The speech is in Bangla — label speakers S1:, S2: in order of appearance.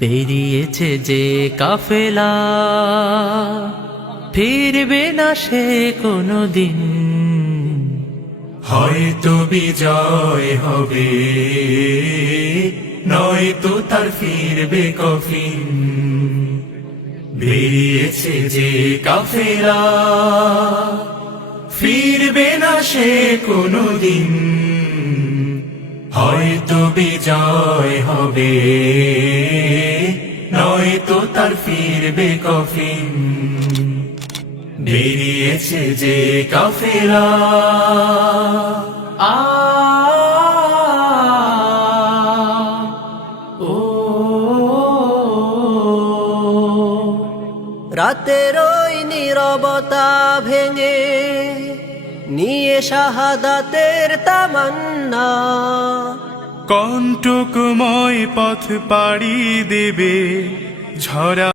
S1: বেরিয়েছে যে কাফেলা ফিরবে না সে দিন
S2: হয়তো বিজয় হবে নয়তো তার ফিরবে কফিন
S1: বেরিয়েছে যে কাফেলা ফিরবে না সে দিন
S2: হয়তো বিজয় হবে তো তার ফিরবে কফিন
S1: বেরিয়েছে যে কফেরা আ
S3: রাতের ওই নীরবতা ভেঙে নিয়ে শাহাদাতের তামান্না
S4: কণ্টকময় পথ পাড়ি দেবে ঝরা